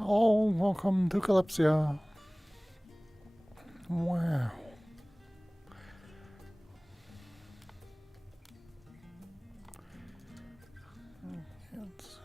Oh, welcome to Kalypsia. Wow. It's,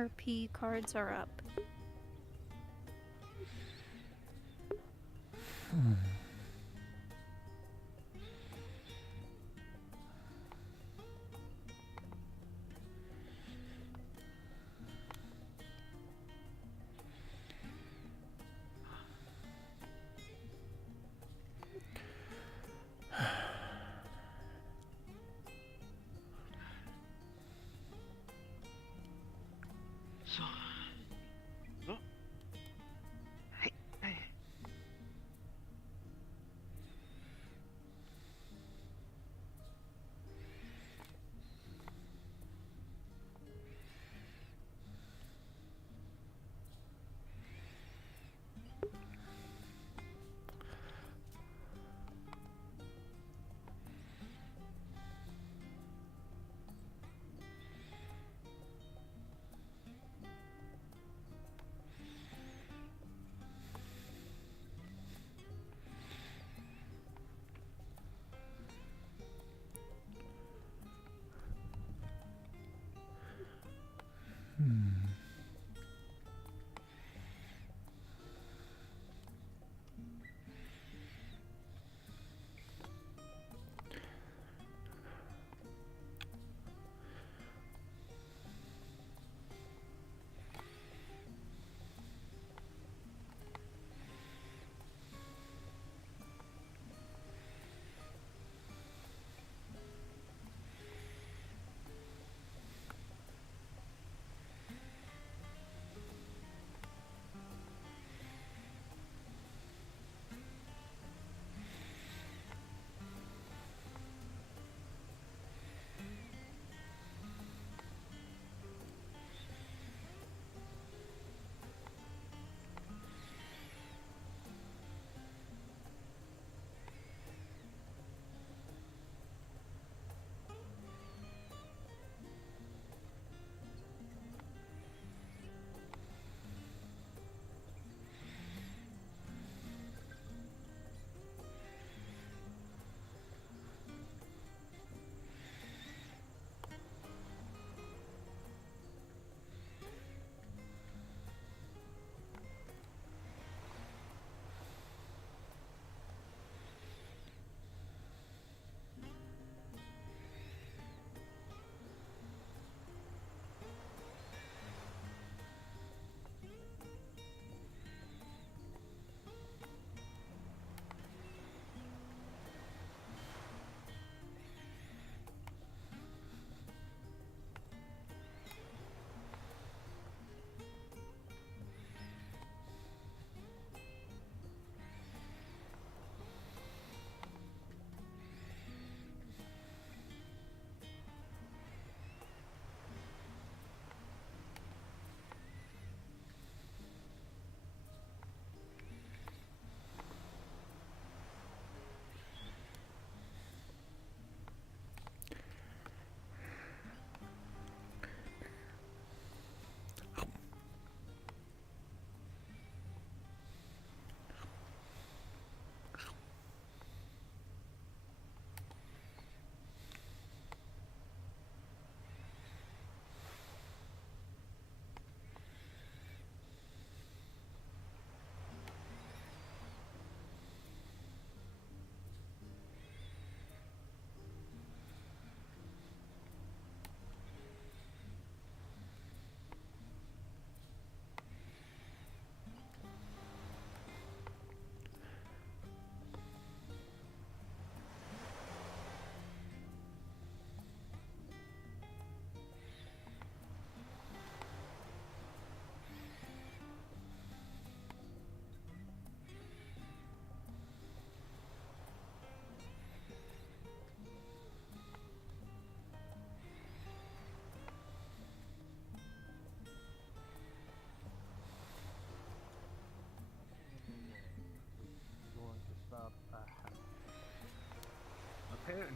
RP cards are up.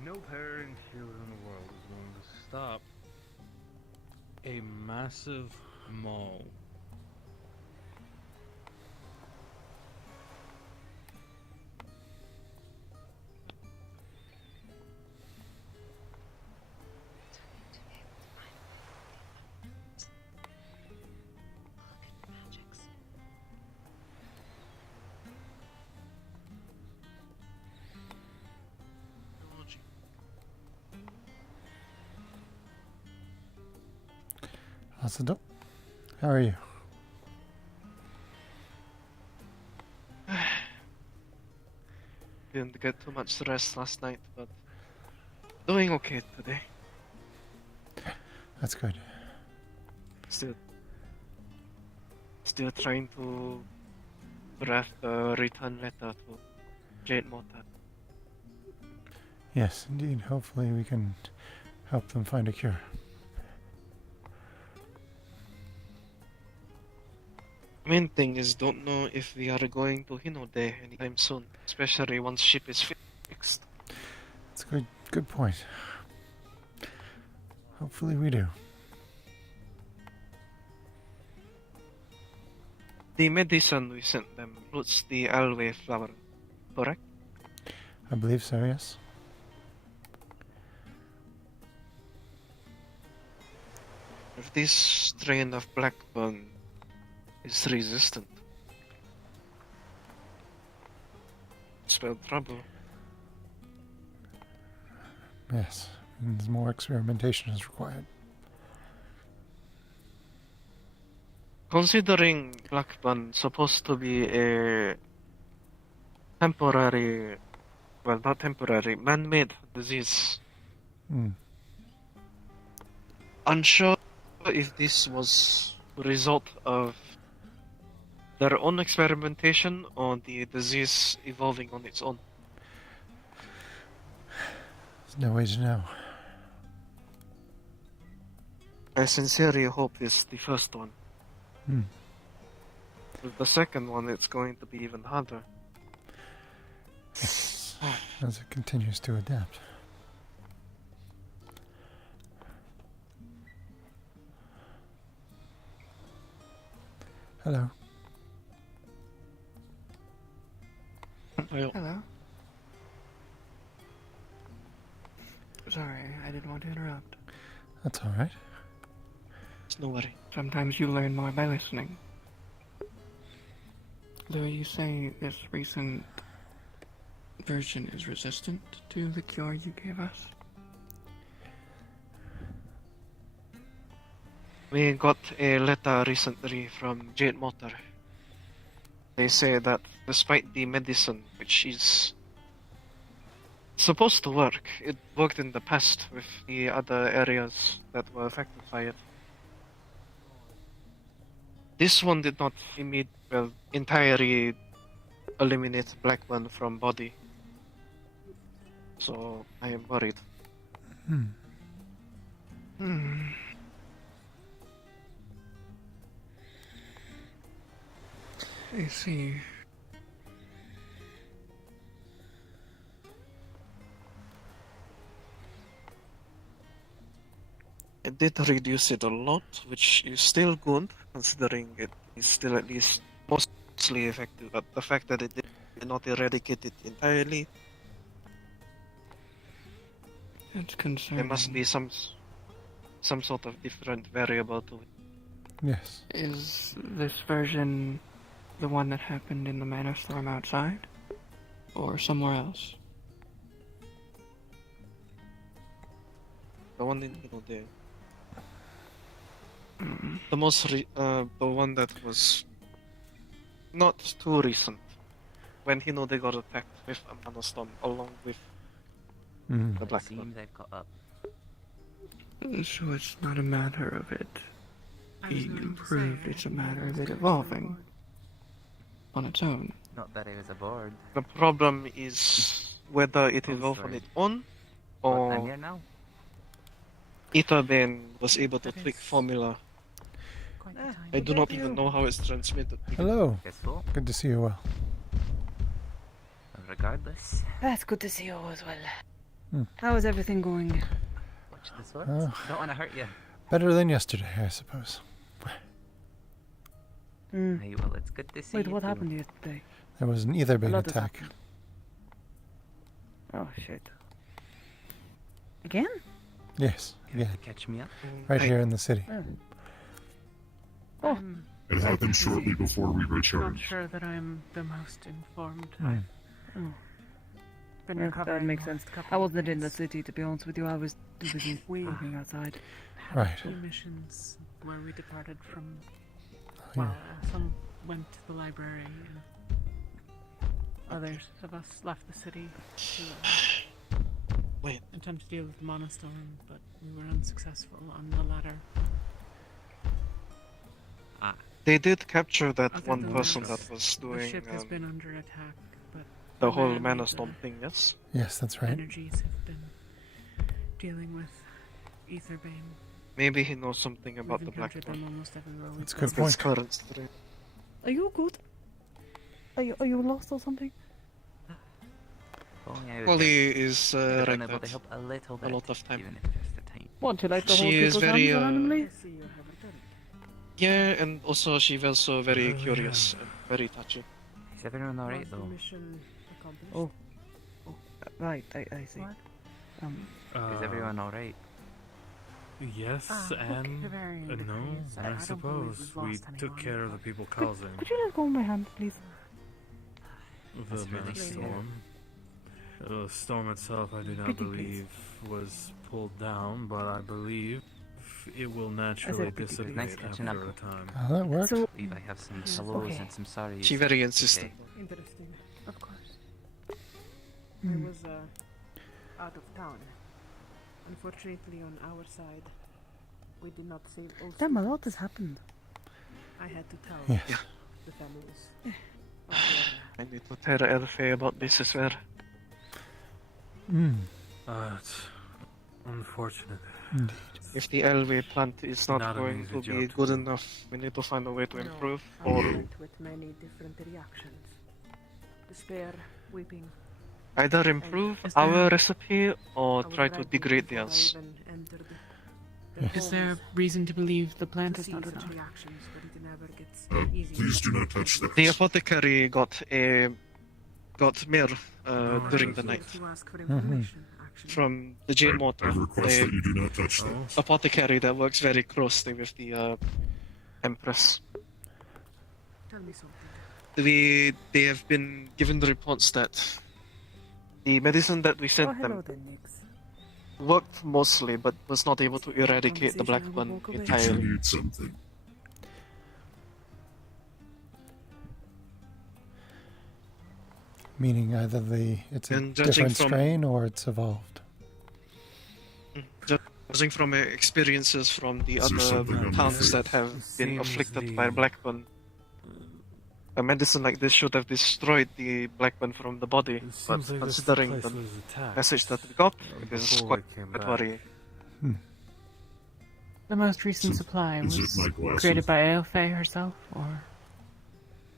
No parent shield in the world is going to stop a massive mole. Asado. How are you? Didn't get too much rest last night, but doing okay today. That's good. Still, still trying to draft a return letter to Jade Motor. Yes, indeed. Hopefully we can help them find a cure. Main thing is don't know if we are going to Hinode anytime soon, especially once ship is fixed. That's a good point. Hopefully we do. The medicine we sent them includes the aloe flower, correct? I believe so, yes. If this strain of blackburn is resistant, spell trouble. Yes. Means more experimentation is required. Considering blackburn supposed to be a temporary, well, not temporary, man-made disease, unsure if this was a result of their own experimentation or the disease evolving on its own. There's no way to know. I sincerely hope it's the first one. With the second one, it's going to be even harder. Yes. As it continues to adapt. Hello. Hello. Sorry, I didn't want to interrupt. That's all right. It's no worry. Sometimes you learn more by listening. Louis, you say this recent version is resistant to the cure you gave us? We got a letter recently from Jade Motor. They say that despite the medicine, which is supposed to work, it worked in the past with the other areas that were affected by it. This one did not entirely eliminate Blackburn from body. So I am worried. I see. It did reduce it a lot, which is still good, considering it is still at least mostly effective. But the fact that it did not eradicate it entirely, It's concerning. there must be some sort of different variable to it. Yes. Is this version the one that happened in the Manor Storm outside? Or somewhere else? The one in there. The one that was not too recent, when they got attacked with a Mana Storm along with the Black One. Seems I've caught up. So it's not a matter of it being improved, it's a matter of it evolving on its own. Not that I was aboard. The problem is whether it Oh, evolved on sorry. its own, But I'm or here now. Itaben was able to That tweak is- formula. Quite I do not even know how it's transmitted. Hello. Guess so. Good to see you well. Regardless, That's good to see you as well. Hmm. How is everything going? watch the swords. Oh. Don't want to hurt you. Better than yesterday, I suppose. Hmm. Hey, well, it's good to see Wait, you. what too. happened to you today? There was an ether A bait lot has attack. happened. Oh shit. Again? Yes. You Yeah. have to catch me up. Right here in the city. Oh. It happened shortly before we Not returned. sure that I'm the most informed. Hmm. Oh. Been Yeah, recovering that makes the last sense. couple I of wasn't in the days. city, to be honest with you. I was too busy We- working outside. Had Right. a few missions where we departed from. Yeah. Well, some went to the library, and others of us left the city to Wait. attempt to deal with the monostorm, but we were unsuccessful on the latter. They did capture that Other one than person that, that was The doing ship has been under attack, but the whole primarily mana the storm thing, yes? Yes, that's right. energies have been dealing with Aetherbane. Maybe he knows something about We've the Black encountered them One. almost everywhere we've That's a good gone. His point. current strain. Are you good? Are you lost or something? Oh, yeah, Polly is I've been right able to at help a little a bit. lot of time. Even if just a tiny. What, you like to She hold is people's very, hands randomly? I see you have returned. Yeah, and also she's also very Oh, curious yeah. and very touchy. Is everyone alright Was the though? mission accomplished? Oh. Right, I see. What? Is everyone alright? Yes okay, and varying no, degrees. I I don't suppose. believe we've We lost took anyone, care of the but- people causing Could you let go of my hand, please? the That's really mass sad. storm. The storm itself, I do not Pity, please. believe, was pulled down, but I believe it will naturally pity, please. dissipate Nice catching after up. a time. Oh, that worked. So, I believe I have some Yes. hellos Okay. and some sorries. She very insistent. Okay. Interesting. Of course. Hmm. I was out of town. Unfortunately, on our side, we did not save Ulster. damn, a lot has happened. I had to tell Yes. the families. of their- I need to tell Elfie about this as well. Mm, It's unfortunate. indeed. If the Elway plant is not, Not an going easy to job be to good do. enough, we need to find a way to No, improve. I Or met with many different reactions. Despair, weeping. either improve Is there- our recipe or I was try to writing degrade before I theirs. even entered Yes. Is there reason to believe the plant To is see not such enough? reactions, but it never gets Please do not touch that. The apothecary got mail No, during it the is. night To ask for Mhm. information, actually. from the Jane I Motor, request that the you do not touch that. Oh, apothecary that works very closely with the Empress. Tell me something. They have been given the reports that the medicine that we Oh, sent hello them there, Nix. worked mostly, but was not able to eradicate the Black Conversation, I will One walk away. Did you entirely. need something? Meaning either it's a And judging different from- strain or it's evolved. Judging from experiences from the Is there other something on towns the that have been Seems afflicted by the- Blackburn, a medicine like this should have destroyed the Blackburn from the body. it But seems like this considering place the was attacked message that we got, it is before quite we came quite back. worrying. The most recent Is- supply is it was my glasses? created by Aelfay herself, or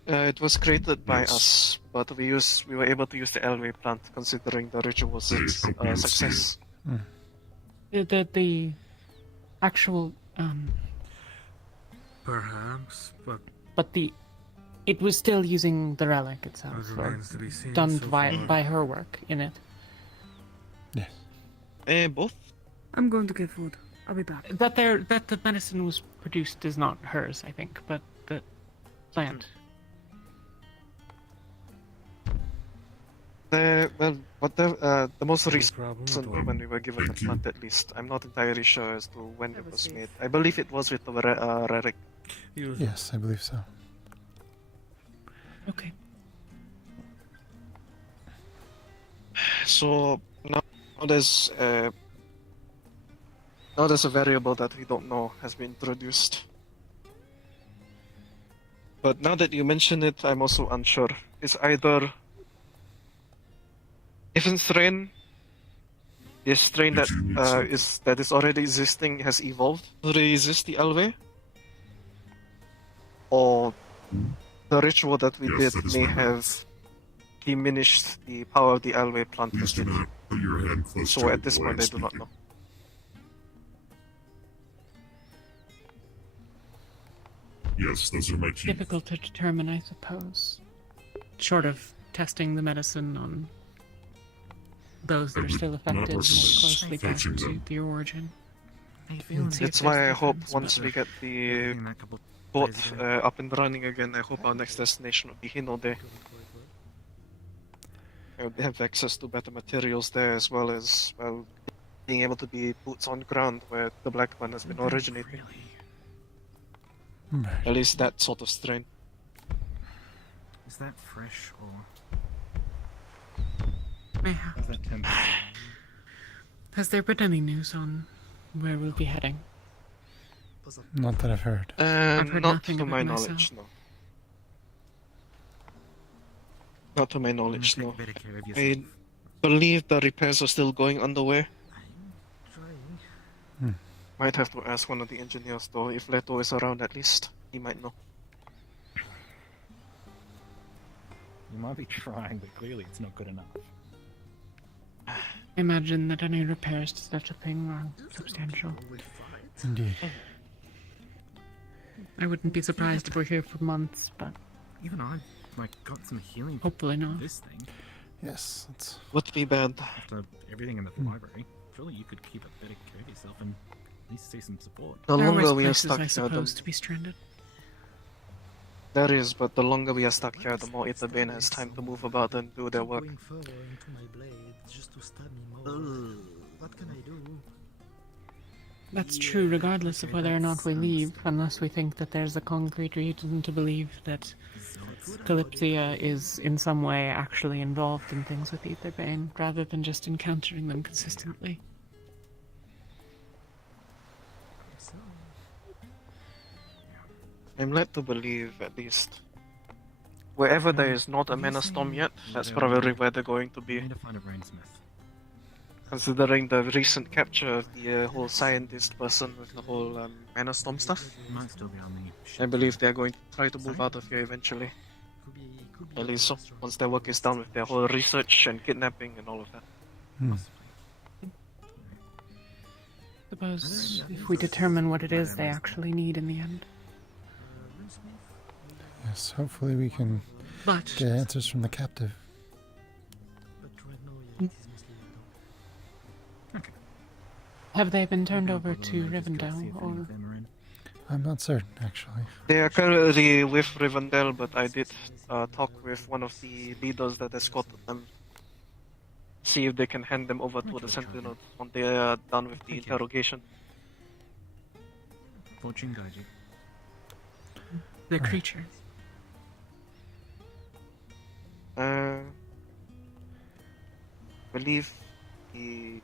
It was created by Yes. us, but we were able to use the Elway plant considering the ritual was They a help you success. the actual Perhaps, but but it was still using the relic itself, it or remains to be seen. done so by far. by her work in it. Yes. Both. I'm going to get food. I'll be back. That the medicine was produced is not hers, I think, but the plant. The most Any recent problem at all? when we were given the Thank you. plant, at least, I'm not entirely sure as to when it Never was safe. made. I believe it was with the relic. He was Yes, I believe so. Okay. So now there's now there's a variable that we don't know has been introduced. But now that you mention it, I'm also unsure. It's either different strain, the strain that Did you need something? is already existing has evolved to resist the Elway, or the ritual that we Yes, did that is may my have guess. diminished the power of the Elway plant. Please do not put your hand close to So it at this while point, I'm I do not speaking. know. Yes, those are my teeth. Difficult to determine, I suppose. Short of testing the medicine on those that I are still would not affected more recommend closely back touching to them. the origin. I feel See if That's there's why I hope difference, once but- we get the in a couple boat days ago. up and running again, I hope our next destination will be Hinode. They have access to better materials there as well as, well, being able to be boots on ground where the Black One has been originating. Right. At least that sort of strain. Is that fresh or Yeah. is that temperature? Has there been any news on where we'll be heading? Not that I've heard. I've heard Not nothing to of it my myself. knowledge, no. Not to my knowledge, Take no. better care of I yourself. believe the repairs are still going underway. Trying. Might have to ask one of the engineers though, if Leto is around at least. He might know. You might be trying, but clearly it's not good enough. I imagine that any repairs to such a thing are substantial. Indeed. I wouldn't be surprised if we're here for months, but Even I, like, got some healing from hopefully not. this thing. Yes, it's Would be bad. After everything in the library, surely you could keep a better care of yourself and at least see some support. The There are longer worse we are places, stuck I here, suppose, the... to be stranded. There is, but the longer we are stuck here, the more Itabane has time to move about and do their work. Going further into my blade just to stab me more. What can I do? That's true regardless of whether or not we leave, unless we think that there's a concrete reason to believe that Kalypsia is in some way actually involved in things with Aetherbane, rather than just encountering them consistently. I'm led to believe, at least. Wherever there is not a Mana Storm yet, that's probably where they're going to I be. need to find a brainsmith. Considering the recent capture of the whole scientist person with the whole Mana Storm stuff, Might still be on the ship. I believe they're going to try to move out of here eventually. Could be At least so, once their work is done with their whole research and kidnapping and all of that. Suppose if we determine what it is they actually need in the end. yes. Hopefully we can But get answers from the captive. But right now, yeah, it is mostly have they been turned Maybe over I'll bother to them and just go see Rivendell, if any or of them are in. I'm not certain, actually. They are currently with Rivendell, but I did talk with one of the leaders that escorted them. See if they can hand them over to Okay, the try Sentinels when they are done with the Thank you. interrogation. Fortune guide you. the creature? Believe the...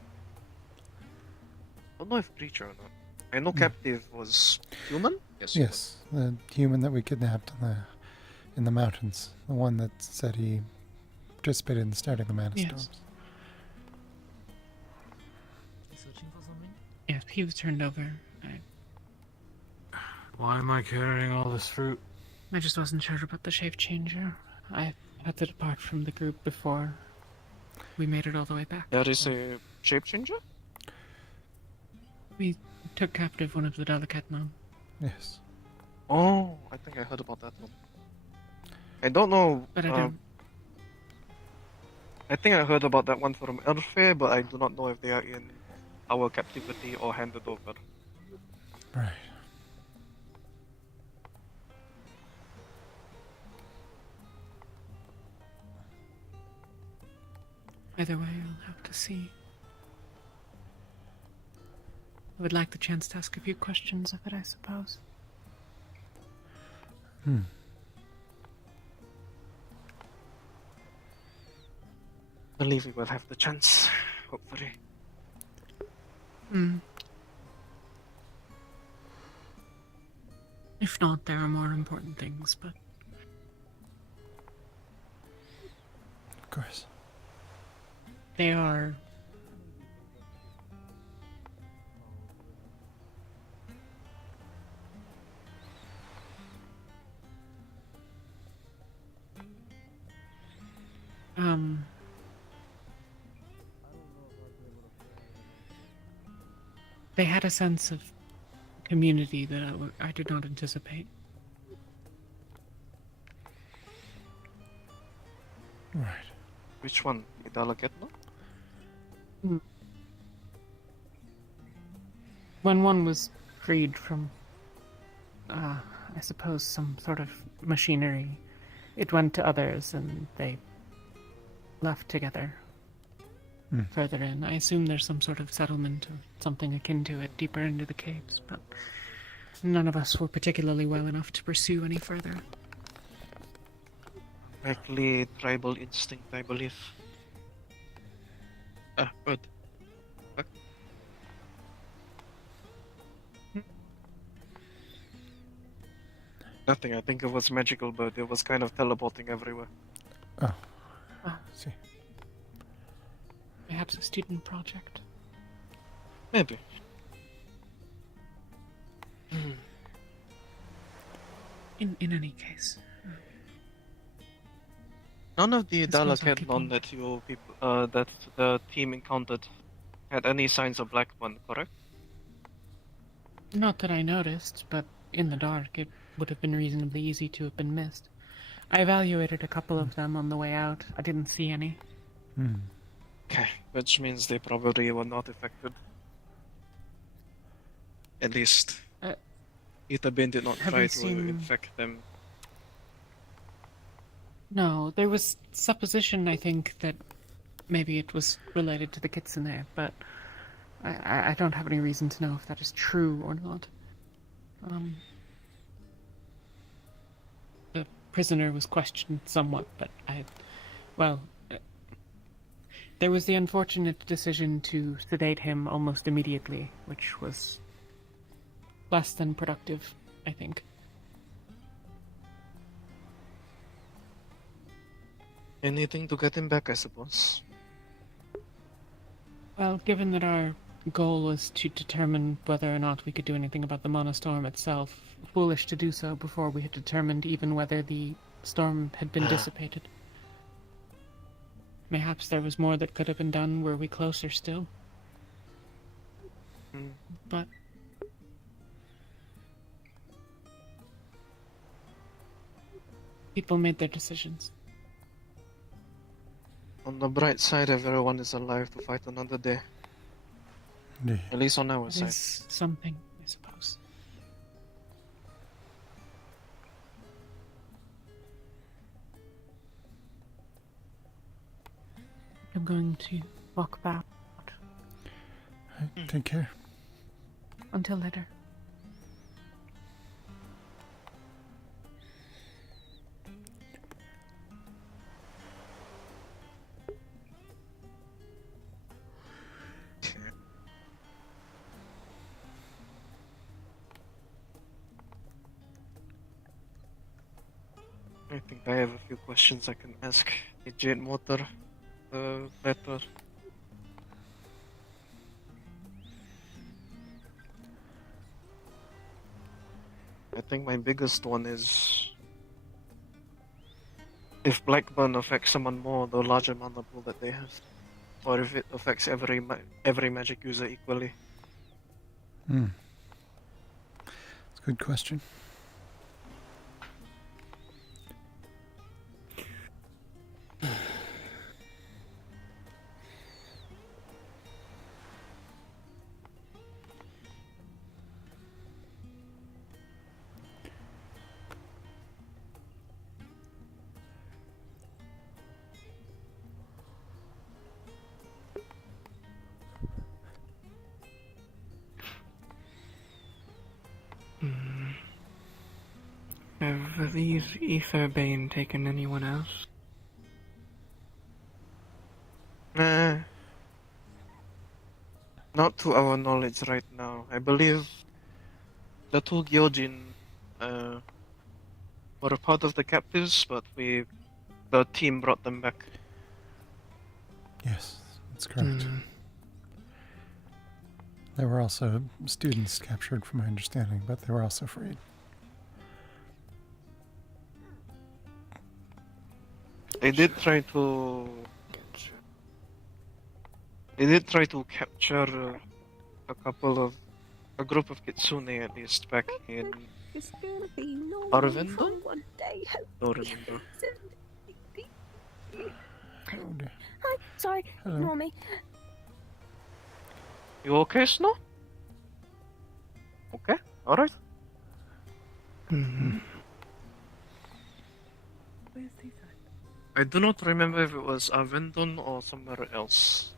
I don't know if creature or not. I know captive was human? Yes, the human that we kidnapped in the mountains. The one that said he participated in starting the Mana Yes. Storms. searching for something. Yes, he was turned over. Why am I carrying all this fruit? I just wasn't sure about the shape changer. I had to depart from the group before we made it all the way back. There is a shape changer? We took captive one of the Delicatnon. Yes. Oh, I think I heard about that one. I don't know. But I don't. I think I heard about that one from Elfe, but I do not know if they are in our captivity or handed over. Right. Either way, I'll have to see. I would like the chance to ask a few questions of it, I suppose. Believe we will have the chance, hopefully. Hmm. If not, there are more important things, but Of course. they are... They had a sense of community that I did not anticipate. Right. Which one? The Dalagetno? When one was freed from, I suppose, some sort of machinery, it went to others and they left together further in. I assume there's some sort of settlement or something akin to it deeper into the caves, but none of us were particularly well enough to pursue any further. Likely tribal instinct, I believe. But nothing. I think it was magical, but it was kind of teleporting everywhere. Oh. Ah. See. Perhaps a student project. Maybe. In any case. None of the I suppose I'll Dalek keep headlong on. that that the team encountered had any signs of Blackburn, correct? Not that I noticed, but in the dark it would have been reasonably easy to have been missed. I evaluated a couple of them on the way out. I didn't see any. Hmm. Okay, which means they probably were not affected. At least, Ether Bin did not have try you to seen- infect them. No, there was supposition, I think, that maybe it was related to the kitsune, but I don't have any reason to know if that is true or not. The prisoner was questioned somewhat, but there was the unfortunate decision to sedate him almost immediately, which was less than productive, I think. Anything to get him back, I suppose. Well, given that our goal was to determine whether or not we could do anything about the monostorm itself, foolish to do so before we had determined even whether the storm had been dissipated. Mayhaps there was more that could have been done were we closer still. But people made their decisions. On the bright side, everyone is alive to fight another day. Indeed. At least on our It side. is something, I suppose. I'm going to walk back. Right, take care. Until later. I think I have a few questions I can ask the Jade Motor letter. I think my biggest one is if Blackburn affects someone more, the larger mana pool that they have, or if it affects every magic user equally. Hmm. It's a good question. Have these Ether Bane taken anyone else? Not to our knowledge right now. I believe the two Gyojin were a part of the captives, but the team brought them back. Yes, that's correct. There were also students captured, from my understanding, but they were also freed. They did try to capture a group of kitsune at least back in It's gonna be no Arvindo? fun one day. don't remember. Oh, dear. Hi, sorry, Hello. ignore me. You okay, Snow? Okay, alright. Where's Ethan? I do not remember if it was Avendon or somewhere else.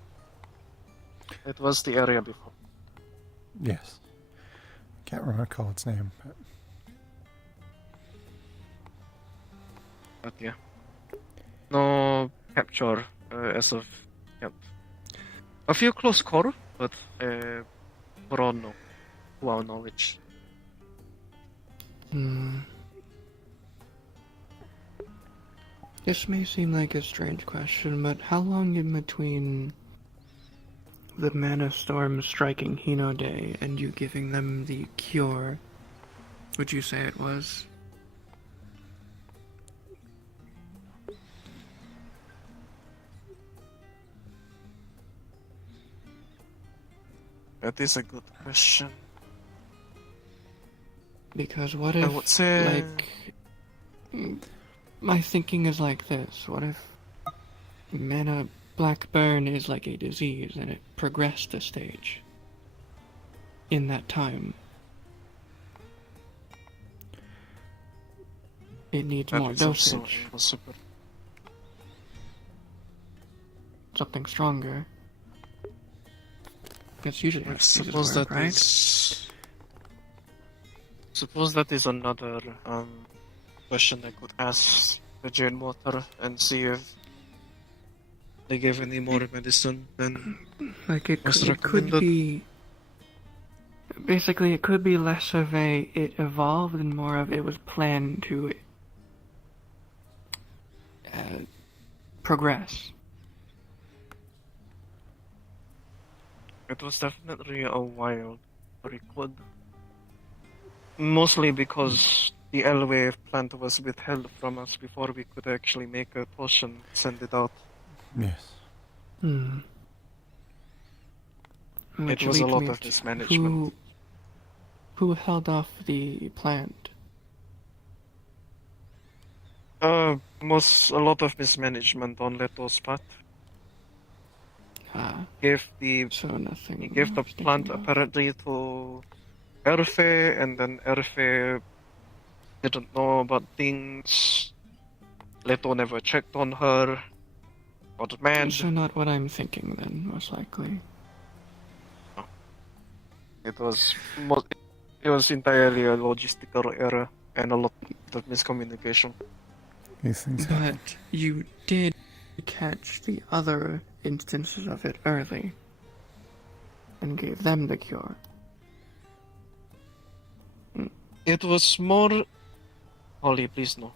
It was the area before. Yes. Can't recall its name. But yeah. No capture as of yet. A few close call, but for all no. To our knowledge. This may seem like a strange question, but how long in between the mana storm striking Hino Day and you giving them the cure would you say it was? That is a good question. Because what I if, would say... my thinking is like this, what if mana black burn is like a disease and it progressed a stage in that time? It needs that more is also dosage. possible. Something stronger. That's usually how I diseases suppose work, that right? is... Suppose that is another question I could ask the Jane Water and see if they gave any more medicine than Like it was could recommended. be. Basically, it could be less of a it evolved and more of it was planned to progress. It was definitely a wild record. Mostly because the Elwave plant was withheld from us before we could actually make a potion, send it out. Yes. Which It was a leads lot me of to mismanagement. who held off the plant? A lot of mismanagement on Leto's part. Gave the So nothing. He gave the plant apparently to Erfe, and then Erfe didn't know about things. Leto never checked on her. Got mad. So not what I'm thinking then, most likely. It was entirely a logistical error and a lot of miscommunication. These things happen. But you did catch the other instances of it early and gave them the cure. It was more... Holly, please no.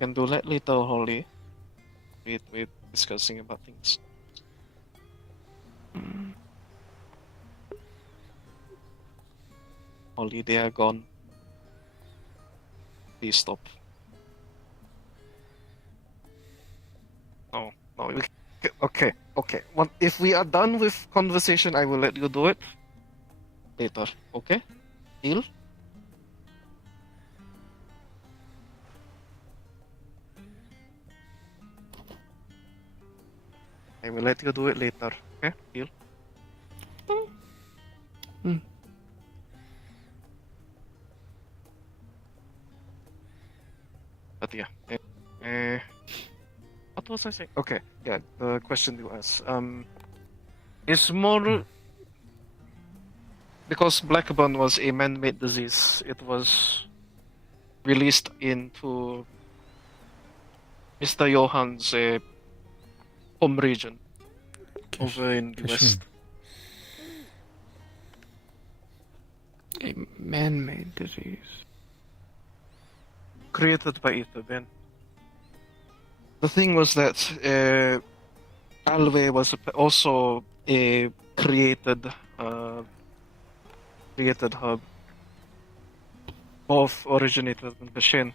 Can do that later, Holly. We're discussing about things. Holly, they are gone. Please stop. No, okay. If we are done with conversation, I will let you do it later. Okay? Deal? I will let you do it later. Okay? Deal? But yeah. What was I saying? Okay, yeah, the question you asked. Is more... Because Blackburn was a man-made disease, it was released into Mr. Johan's home region over in the west. A man-made disease. Created by Ether Ben. The thing was that Alve was also a created hub. Both originated in Kashin.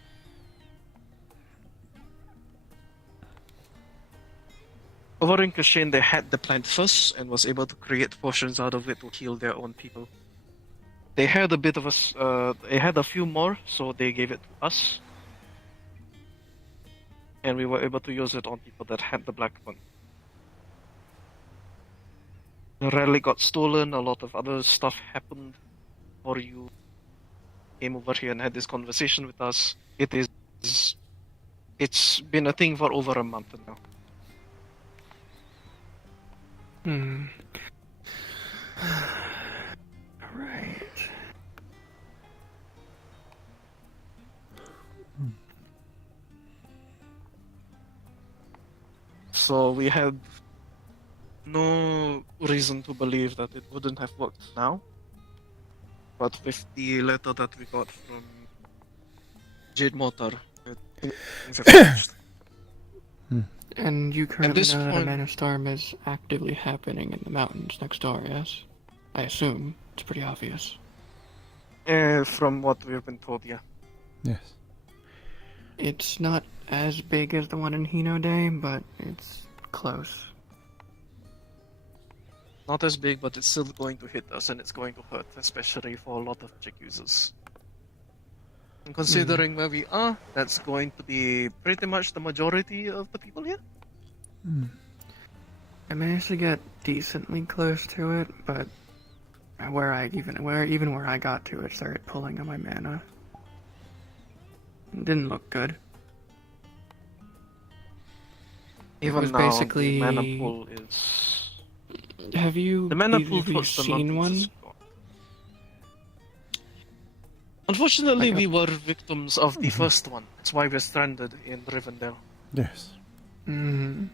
Over in Kashin, they had the plant first and was able to create potions out of it to heal their own people. They had they had a few more, so they gave it to us. And we were able to use it on people that had the black one. The relic got stolen, a lot of other stuff happened before you came over here and had this conversation with us. It's been a thing for over a month now. Hmm. Right. So we had no reason to believe that it wouldn't have worked now. But with the letter that we got from Jade Motor, things have changed. And you currently this know that a point- mana storm is actively happening in the mountains next door, yes? I assume. It's pretty obvious. From what we've been told, yeah. Yes. It's not as big as the one in Hino Day, but it's close. Not as big, but it's still going to hit us and it's going to hurt, especially for a lot of chick users. And considering where we are, that's going to be pretty much the majority of the people here. I managed to get decently close to it, but where I got to, it started pulling on my mana. It didn't look good. Even was now, basically- the mana pool is... Have you The mana either pool of you towards the seen mountains one? is gone. Unfortunately, Like we were victims of the first one. That's why we're stranded in Rivendell. Yes. Hmm.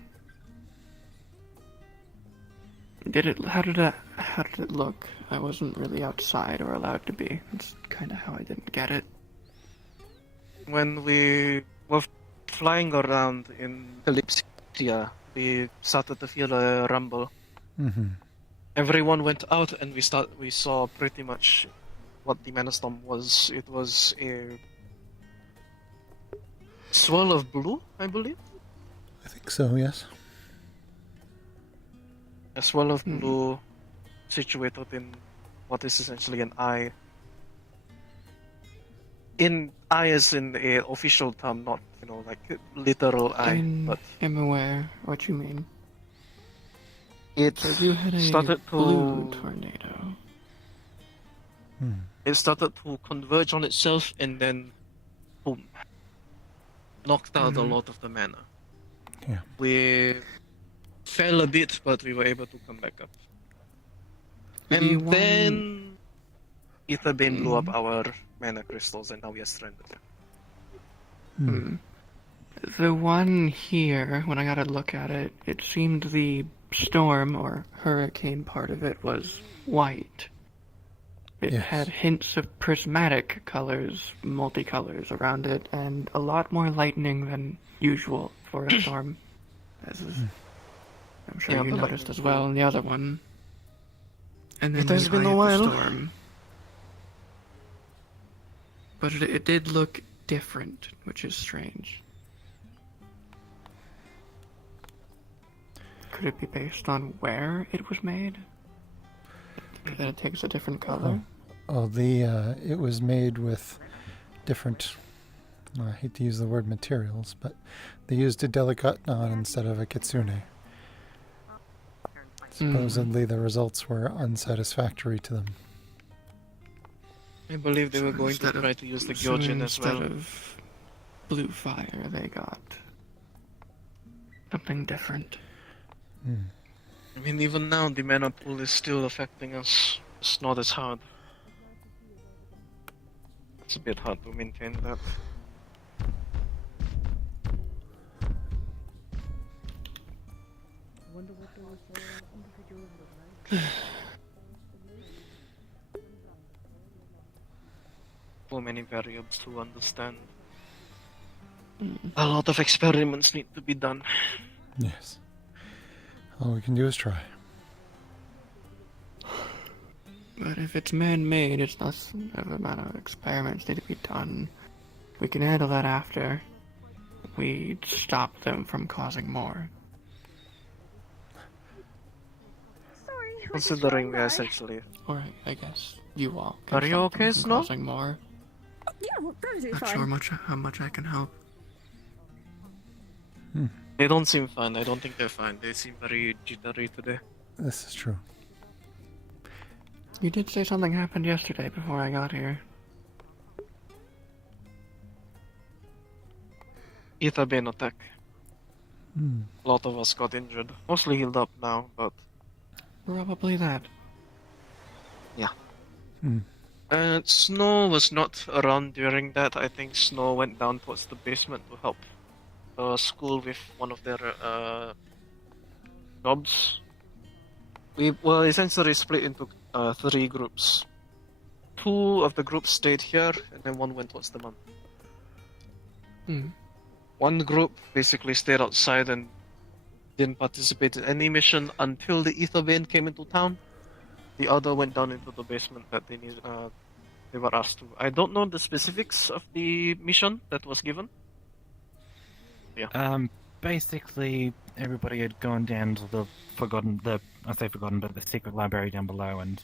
How did it look? I wasn't really outside or allowed to be. That's kind of how I didn't get it. When we were flying around in Kalypsia, we started to feel a rumble. Mm-hmm. Everyone went out, and we saw pretty much what the mana storm was. It was a swirl of blue, I believe. I think so, yes. A swirl of blue situated in what is essentially an eye. In eye as in a official term, not like literal eye, but I'm aware what you mean. it So you had a started blue to tornado. it started to converge on itself, and then boom, knocked out a lot of the mana. Yeah. We fell a bit, but we were able to come back up. The And one- then Aetherbane blew up our mana crystals, and now we are stranded. The one here, when I got a look at it, it seemed the storm or hurricane part of it was white. It Yes. had hints of prismatic colors, multicolors around it, and a lot more lightning than usual for a storm. As is, I'm sure Yeah, you the noticed lightning as well in the other one. And then It has the been eye a of while. the storm. But it did look different, which is strange. Could it be based on where it was made? That it takes a different color? Oh, it was made with different, I hate to use the word materials, but they used a delicatenon instead of a kitsune. Supposedly the results were unsatisfactory to them. I believe they were going to Instead of- try to use the so Gyojin as well. Instead of blue fire, they got something different. I mean, even now, the mana pool is still affecting us. It's not as hard. It's a bit hard to maintain that. Wonder what those individuals look like. So many variables to understand. A lot of experiments need to be done. Yes. All we can do is try. But if it's man-made, it's less of a matter of experiments need to be done. We can handle that after we stop them from causing more. Sorry. I was Considering we wrong, are right? essentially... Or I guess you all Are can you stop them okay, from Snow? causing more. Yeah, well, perfectly Not fine. sure how much I can help. They don't seem fine. I don't think they're fine. They seem very jittery today. This is true. You did say something happened yesterday before I got here. Aetherbane attack. A lot of us got injured. Mostly healed up now, but Probably that. Snow was not around during that. I think Snow went down towards the basement to help school with one of their jobs. We were essentially split into 3 groups. 2 of the groups stayed here, and then 1 went towards the mountain. Hmm. 1 group basically stayed outside and didn't participate in any mission until the ether vein came into town. The other went down into the basement that they were asked to. I don't know the specifics of the mission that was given. Basically, everybody had gone down to the the secret library down below, and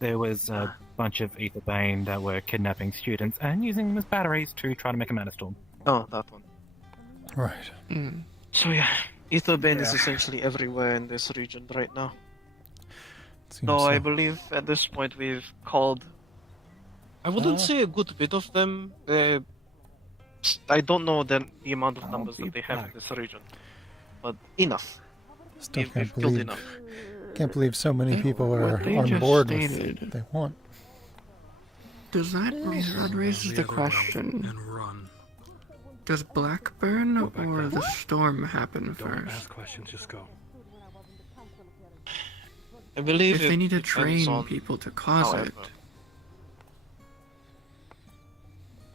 there was a bunch of ether vein that were kidnapping students and using them as batteries to try to make a mana storm. Oh, that one. Right. Hmm. So yeah, ether vein is essentially everywhere in this region right now. Seems So so. I believe at this point we've called. I wouldn't say a good bit of them. I don't know the amount of numbers that they have in this region, but enough. Still We've can't killed believe. enough. Can't believe so many people What are they on just board stated. with what they want. Does that raises the question? And run. Does Blackburn Go back or down. the storm happen Don't first? ask questions, just go. I believe If it they need to depends train on people to cause however.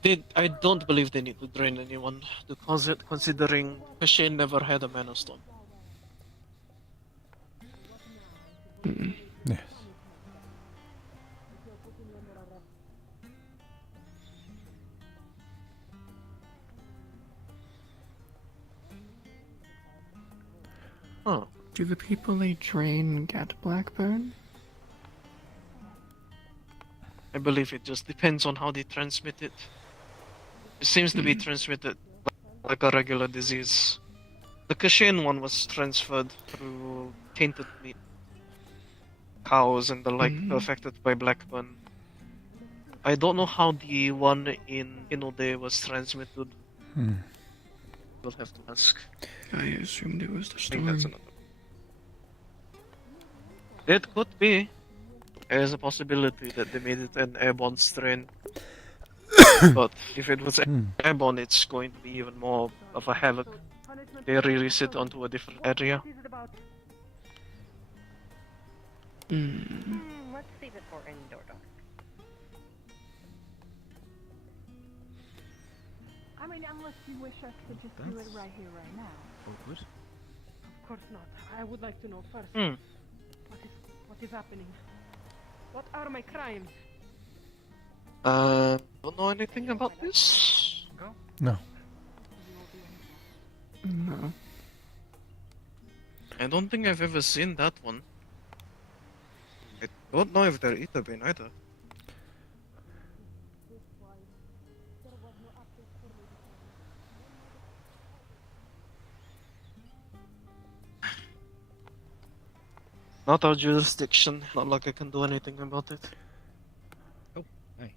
it, I don't believe they need to train anyone to cause it, considering Kashin never had a mana stone. Yes. Huh. do the people they train get Blackburn? I believe it just depends on how they transmit it. It seems to be transmitted like a regular disease. The Kashin one was transferred through tainted meat. Cows and the like affected by Blackburn. I don't know how the one in Inode was transmitted. We'll have to ask. I assumed it was the I think that's storm. another. It could be. There's a possibility that they made it an airborne strain. But if it was airborne, it's going to be even more of a havoc. They release it onto a different area. Let's save it for indoor talk. I mean, unless you wish us to just do it That's- right here, right now. Awkward. Of course not. I would like to know first. What is happening? What are my crimes? Don't know anything about this? No. No. I don't think I've ever seen that one. I don't know if they're ether bane either. Not our jurisdiction. Not like I can do anything about it. Oh, hey.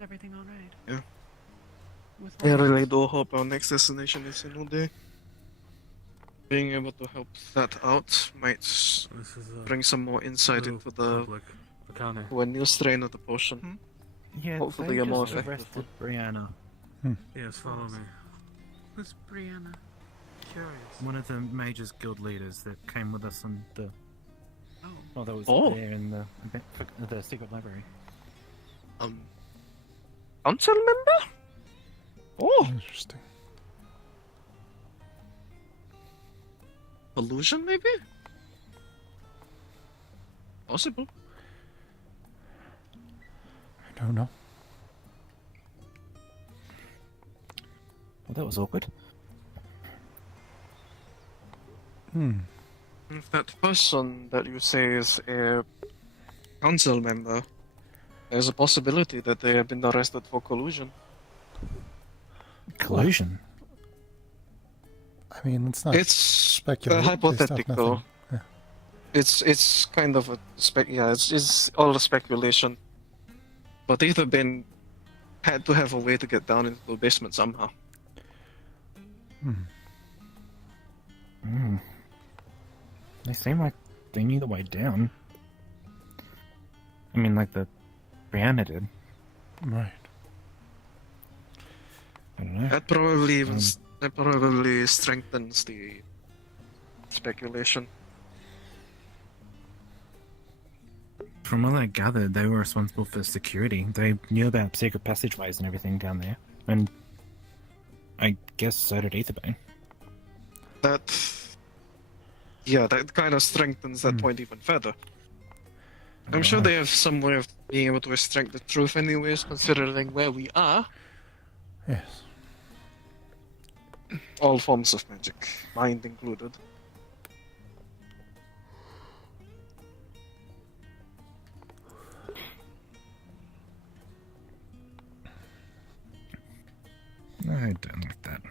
Everything all right? Yeah. With I what? really do hope our next destination is Inode. Being able to help that out might This is bring some more insight new into the public account. to a new strain of the potion. Yeah, Hopefully they a more just effective arrested Brianna. Yes, follow me. Who's Brianna? Curious. One of the Mage's guild leaders that came with us on the. Oh. That was Oh. there in the secret library. Council member? Oh, Interesting. illusion maybe? Possible. I don't know. Well, that was awkward. If that person that you say is a council member, there's a possibility that they have been arrested for collusion. Collusion. I mean, let's not It's speculate. based off hypothetical. nothing. Yeah. It's kind of a yeah, it's all a speculation. But either been had to have a way to get down into the basement somehow. They seem like they knew the way down. I mean, like the Brianna did. Right. I don't know. That probably strengthens the speculation. From what I gathered, they were responsible for security. They knew about secret passageways and everything down there. And I guess so did Aetherbane. That kind of strengthens that point even further. I'm sure they have some way of being able to extract the truth anyways, considering where we are. Yes. All forms of magic, mind included. I don't like that.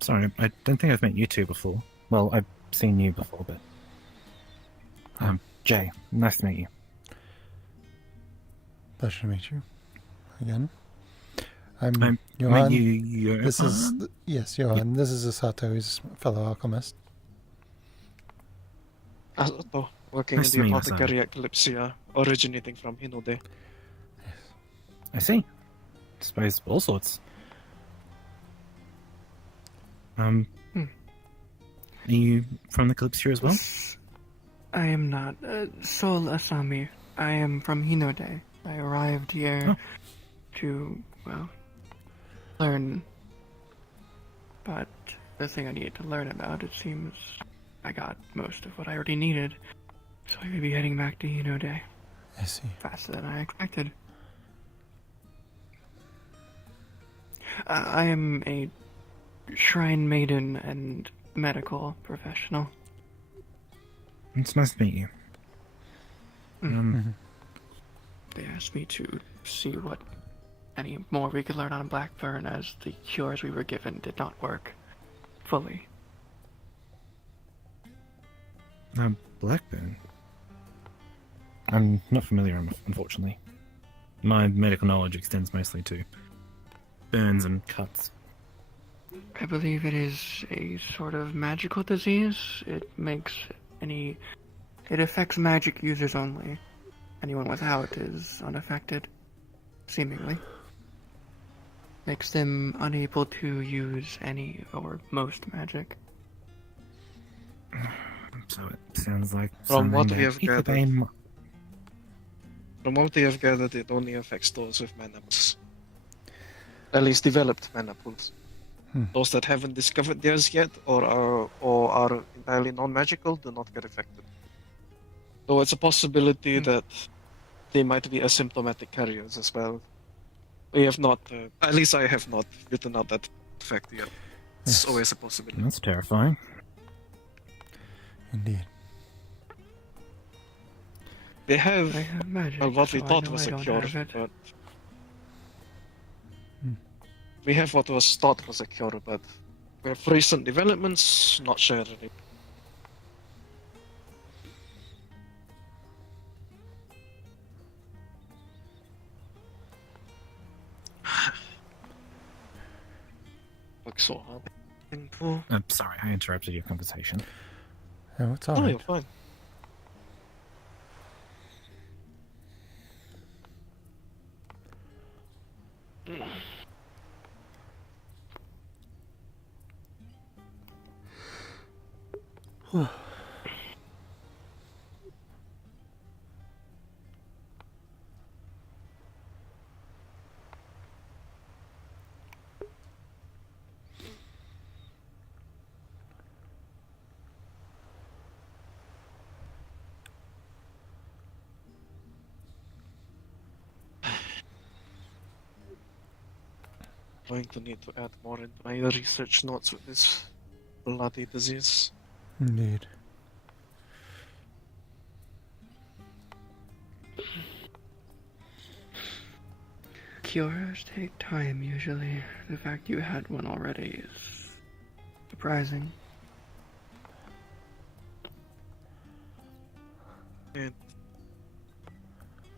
Sorry, I don't think I've met you two before. Well, I've seen you before, but... Jay, nice to meet you. Pleasure to meet you. Again. I'm Met Johan. you, This is... Yes, Johan. This is Asato. He's a fellow alchemist. Asato, working Nice to in meet the you, apothecary at Kalypsia, originating from Hinode. I see. Suppose all sorts. Are you from the Kalypsia as well? I am not. Sol Asami. I am from Hinode. I arrived here to, well, learn. But the thing I needed to learn about, it seems I got most of what I already needed. So I may be heading back to Hinode. I see. Faster than I expected. I am a shrine maiden and medical professional. It's nice to meet you. They asked me to see what any more we could learn on Blackburn, as the cures we were given did not work fully. Blackburn? I'm not familiar, unfortunately. My medical knowledge extends mostly to burns and cuts. I believe it is a sort of magical disease. It affects magic users only. Anyone without is unaffected, seemingly. Makes them unable to use any or most magic. So it sounds like From what something we that have gathered, Aetherbane it only affects those with mana pools. At least developed mana pools. Those that haven't discovered theirs yet or are entirely non-magical do not get affected. Though it's a possibility that they might be asymptomatic carriers as well. We have not, at least I have not written out that fact yet. It's always a possibility. That's terrifying. Indeed. They have, magic, what we so I thought know was I a don't cure, have it. but we have what was thought was a cure, but with recent developments, not sure really. Like so hard. I'm sorry, I interrupted your conversation. Oh, it's Oh, alright. you're fine. Going to need to add more into my research notes with this bloody disease. Indeed. cures take time usually. The fact you had one already is surprising. It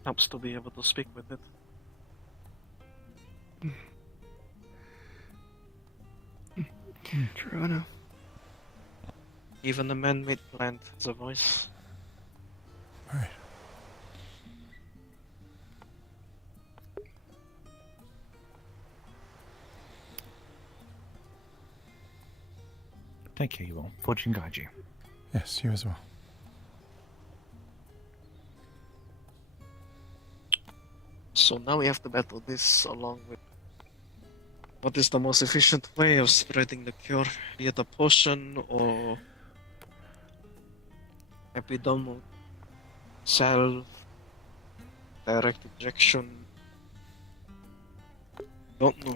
helps to be able to speak with it. True enough. Even the man-made plant has a voice. Right. Thank you, you all. Fortune guide you. Yes, you as well. So now we have to battle this along with what is the most efficient way of spreading the cure, be it a potion or epidermal salve, direct injection. Don't know.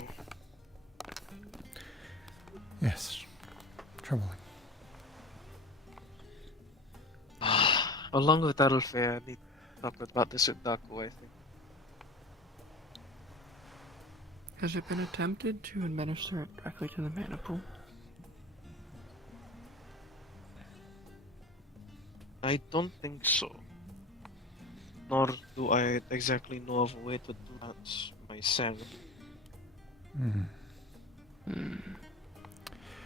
Yes. Troubling. Along with Adelphi, I need to talk about this with Daku, I think. Has it been attempted to administer it directly to the mana pool? I don't think so. Nor do I exactly know of a way to do that myself.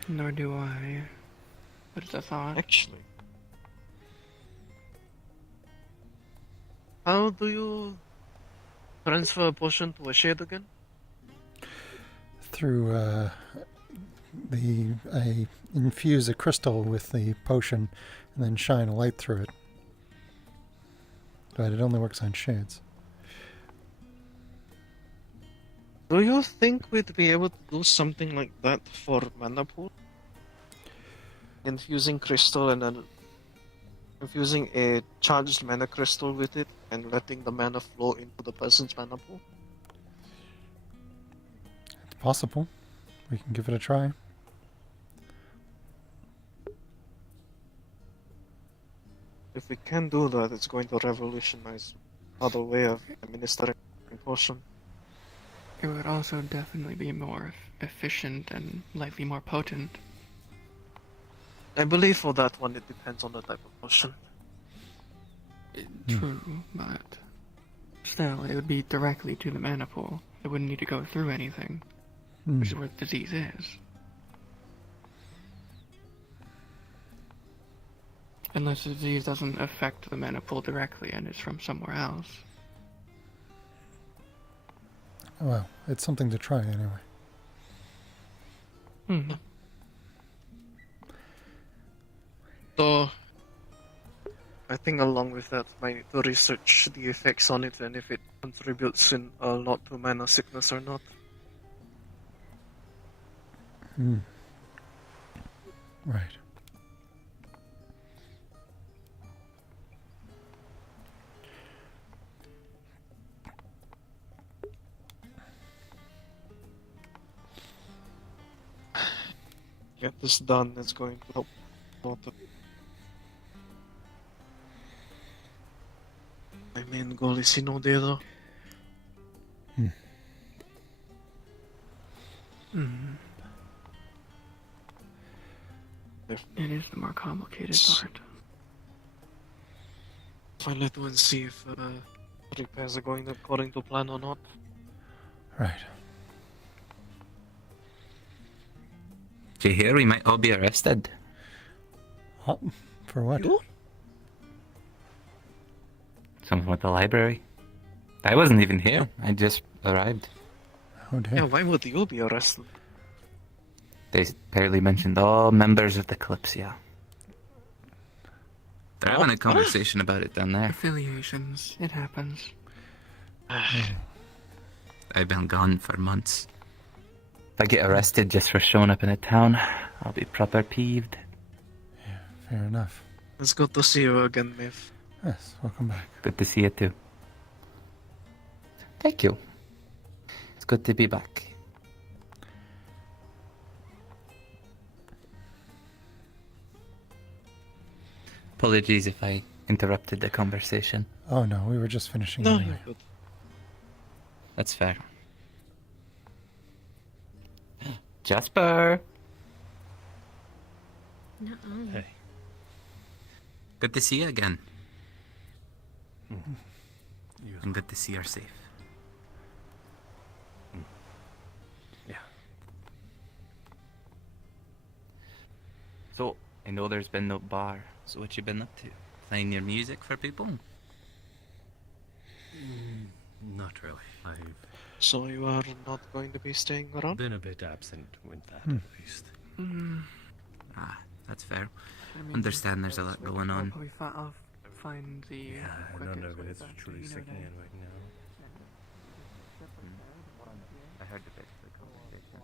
Nor do I. But it's a thought. Actually, how do you transfer a potion to a shade again? Through I infuse a crystal with the potion and then shine a light through it. But it only works on shades. Do you think we'd be able to do something like that for mana pool? Infusing crystal and then infusing a charged mana crystal with it and letting the mana flow into the person's mana pool? It's possible. We can give it a try. If we can do that, it's going to revolutionize other way of administering potion. It would also definitely be more efficient and likely more potent. I believe for that one it depends on the type of potion. True, but still, it would be directly to the mana pool. It wouldn't need to go through anything, which is where the disease is. Unless the disease doesn't affect the mana pool directly and it's from somewhere else. Well, it's something to try anyway. So, I think along with that, I need to research the effects on it and if it contributes in a lot to mana sickness or not. Right. Get this done, it's going to help a lot. My main goal is Hinode though. It is the more complicated part. Finally to and see if repairs are going according to plan or not. Right. Did you hear we might all be arrested? For what? Someone at the library. I wasn't even here. I just arrived. Oh dear. Yeah, why would you be arrested? They barely mentioned all members of the Kalypsia. They're having a conversation about it down there. Affiliations, it happens. I've been gone for months. If I get arrested just for showing up in a town, I'll be proper peeved. Yeah, fair enough. It's good to see you again, Maeve. Yes, welcome back. Good to see you too. Thank you. It's good to be back. Apologies if I interrupted the conversation. Oh no, we were just finishing No, anyway. you're good. That's fair. Jasper! Nuh-uh. Hey. Good to see you again. You as And good to see you're safe. Yeah. So, I know there's been no bar, so what you been up to? Playing your music for people? Not really. I've So you are not going to be staying around? been a bit absent with that, at least. Ah, that's fair. I mean, Understand there's a lot going on. I'll find the. Yeah, none quickest of way it is back to truly Hino sinking Day. in right now. I heard the bit of the conversation.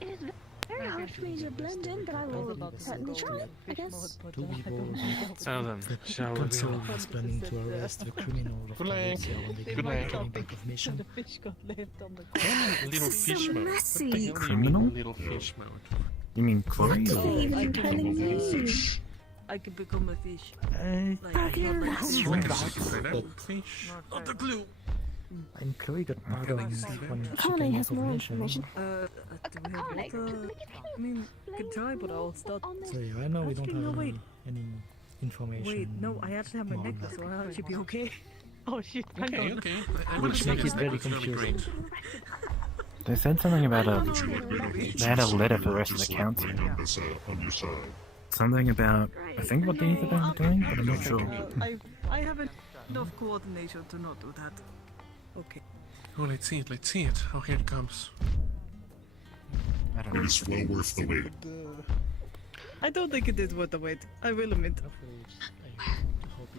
It is very hard for me to blend in, but I will certainly try, I guess. Two people So then, shall we council be is planning to arrest the criminal of Kalypsia when they Good come night. coming back of mission. little This is fish so mode? messy. Criminal? Little fish mode. You mean Chloe? What are you even telling me? I could become a fish. Fucking Fish. Not the glue. I'm Chloe got part of when she Connie came has back of more mission. information. Do we have water? I mean, could try, but I'll start. So yeah, right now we don't Actually, no, have wait. any information. Wait, no, I actually have my more on necklace, that. so I'll actually be okay. Oh shit, hang Okay, on. okay. Which makes it very confusing. They said something about a. But you admit a whole They had a team letter for the here rest of just the like council. being on your side. Something about. I think what the Ether Band are doing, but I'm not sure. I haven't enough coordination to not do that. Okay. Oh, let's see it. Oh, here it comes. I don't It know. is well worth the wait. I don't think it is worth the wait. I will admit.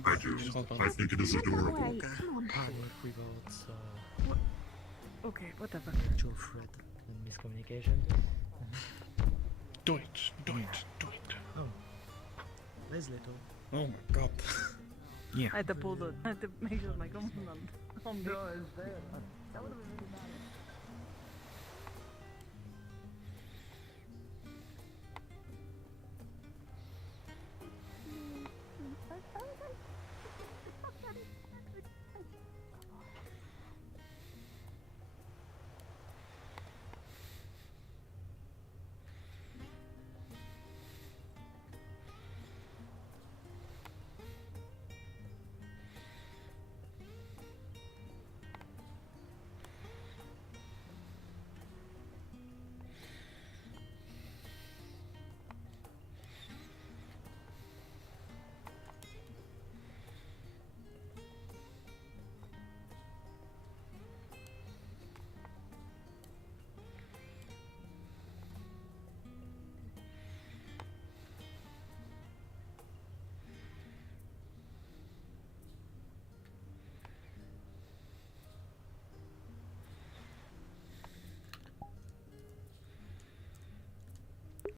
I do. I think it is adorable. Wait, come on. Power rewards Okay, whatever. actual threat and miscommunication. Do it. Oh, there's little. Oh my god. Yeah. I had to pull the. I had to make sure my comment on.